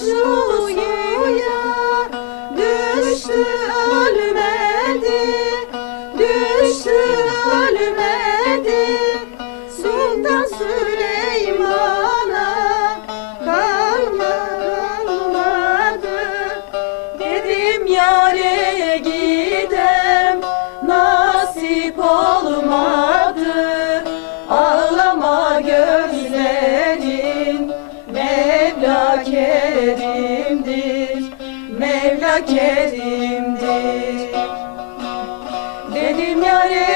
suya düştü ölmedi, düştü ölmedi. Sultan Süleyman'a kalmadı. Dedim yâre gidem, nasip olmadı. Ağlama gözlerin, Mevla kerimdir, Mevla kerimdir. Dedim yâre